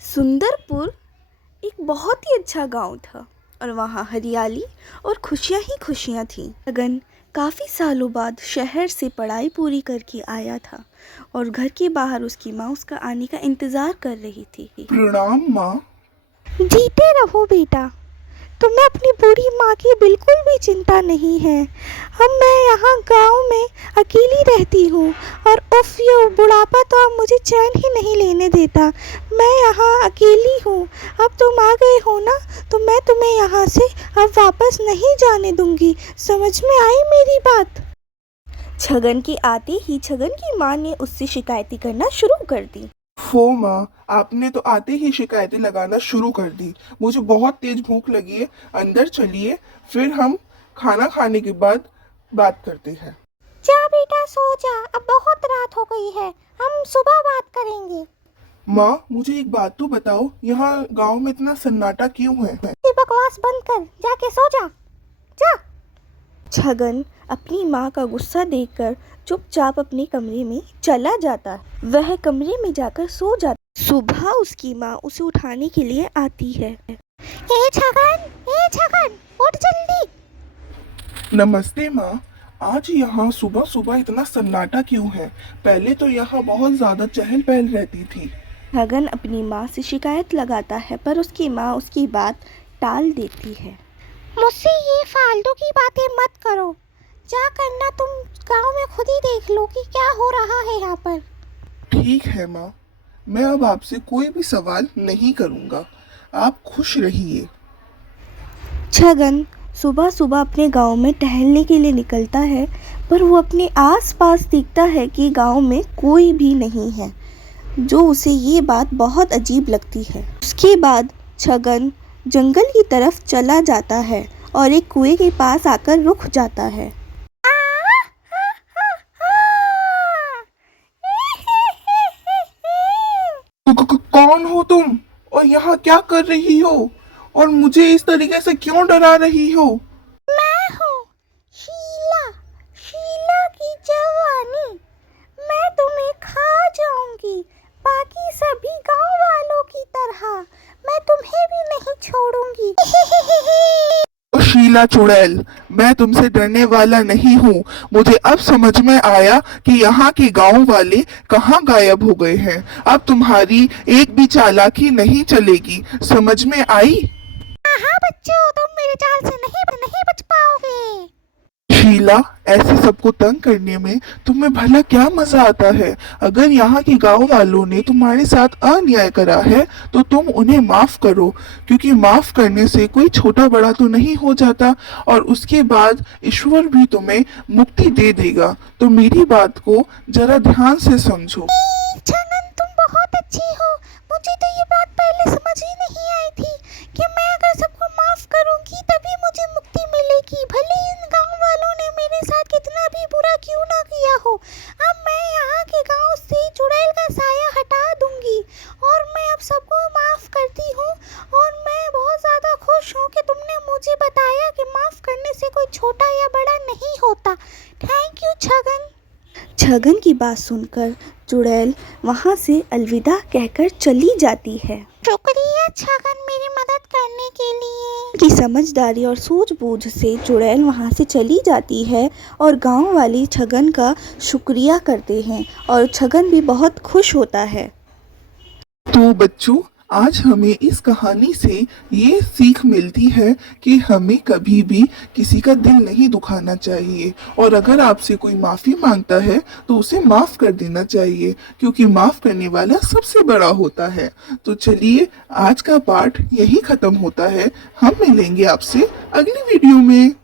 सुंदरपुर एक बहुत ही अच्छा गांव था और वहाँ हरियाली और खुशियाँ ही खुशियाँ थीं। लगन काफ़ी सालों बाद शहर से पढ़ाई पूरी करके आया था और घर के बाहर उसकी माँ उसका आने का इंतज़ार कर रही थी। प्रणाम माँ। जीते रहो बेटा, तुम्हें अपनी बूढ़ी माँ की बिल्कुल भी चिंता नहीं है। मैं यहाँ गांव में अकेली रहती हूँ और उफ ये बुढ़ापा तो अब मुझे चैन ही नहीं लेने देता। मैं यहाँ अकेली हूँ। अब तुम आ गए हो ना, तो मैं तुम्हें यहाँ से अब वापस नहीं जाने दूँगी। समझ में आई मेरी बात? छगन के आते ही छगन की माँ ने उससे शिकायतें करना शुरू कर दी। माँ, आपने तो आते ही शिकायतें लगाना शुरू कर दी। मुझे बहुत तेज भूख लगी है। अंदर चलिए, फिर हम खाना खाने के बाद बात करते हैं। जा बेटा सो जा, अब बहुत रात हो गई है, हम सुबह बात करेंगे। माँ, मुझे एक बात तो बताओ, यहाँ गांव में इतना सन्नाटा क्यों है? ये बकवास बंद कर, जाके सो जा, जा। छगन अपनी माँ का गुस्सा देखकर चुपचाप अपने कमरे में चला जाता है। वह कमरे में जाकर सो जाता। सुबह उसकी माँ उसे उठाने के लिए आती है। ए छगन, उठ जल्दी। नमस्ते माँ। आज यहाँ सुबह सुबह इतना सन्नाटा क्यों है? पहले तो यहाँ बहुत ज्यादा चहल पहल रहती थी। छगन अपनी माँ से शिकायत लगाता है पर उसकी माँ उसकी बात टाल देती है। मुझसे ये फालतू की बातें मत करो, जा करना तुम गांव में खुद ही देख लो कि क्या हो रहा है यहाँ पर। ठीक है माँ, मैं अब आपसे कोई भी सवाल नहीं करूँगा। आप खुश रहिए। छगन सुबह सुबह अपने गांव में टहलने के लिए निकलता है पर वो अपने आसपास देखता है कि गांव में कोई भी नहीं है, जो उसे ये बात बहुत अजीब लगती है। उसके बाद छगन जंगल की तरफ चला जाता है और एक कुएं के पास आकर रुक जाता है। कौन हो तुम और यहाँ क्या कर रही हो और मुझे इस तरीके से क्यों डरा रही हो? मैं हूँ शीला, शीला की जवानी। मैं तुम्हें खा जाऊंगी, बाकी सभी गांव वालों की तरह। मैं तुम्हें भी नहीं छोड़ूंगी। शीला चुड़ैल, मैं तुमसे डरने वाला नहीं हूँ। मुझे अब समझ में आया कि यहाँ के गांव वाले कहाँ गायब हो गए हैं। अब तुम्हारी एक भी चालाकी नहीं चलेगी, समझ में आई? हाँ बच्चों, तुम मेरे जाल से नहीं बच पाओगे। शीला, ऐसे सबको तंग करने में तुम्हें भला क्या मजा आता है? अगर यहाँ के गांव वालों ने तुम्हारे साथ अन्याय करा है तो तुम उन्हें माफ करो, क्योंकि माफ करने से कोई छोटा बड़ा तो नहीं हो जाता और उसके बाद ईश्वर भी तुम्हें मुक्ति दे देगा। तो मेरी बात को जरा ध्यान से समझो। छगन तुम बहुत अच्छी हो। मुझे तो ये बात पहले समझ ही नहीं आई थी कि मैं अगर सबको माफ करूंगी तभी मुझे मुक्ति मिलेगी, भले इन गांव वालों ने मेरे साथ कितना भी बुरा क्यों ना किया हो। अब मैं यहाँ के गांव से चुड़ैल का साया हटा दूंगी और मैं अब सबको माफ करती हूँ और मैं बहुत ज़्यादा खुश हूँ कि तुमने मुझे बताया कि माफ करने से कोई छोटा या बड़ा नहीं होता। Thank you Chhagan. छगन की बात सुनकर चुड़ैल वहाँ से अलविदा कहकर चली जाती है। शुक्रिया छगन मेरी मदद करने के लिए। की समझदारी और सूझबूझ से चुड़ैल वहाँ से चली जाती है और गांव वाले छगन का शुक्रिया करते हैं और छगन भी बहुत खुश होता है। तो बच्चों, आज हमें इस कहानी से ये सीख मिलती है कि हमें कभी भी किसी का दिल नहीं दुखाना चाहिए और अगर आपसे कोई माफी मांगता है तो उसे माफ कर देना चाहिए, क्योंकि माफ करने वाला सबसे बड़ा होता है। तो चलिए, आज का पाठ यही खत्म होता है। हम मिलेंगे आपसे अगली वीडियो में।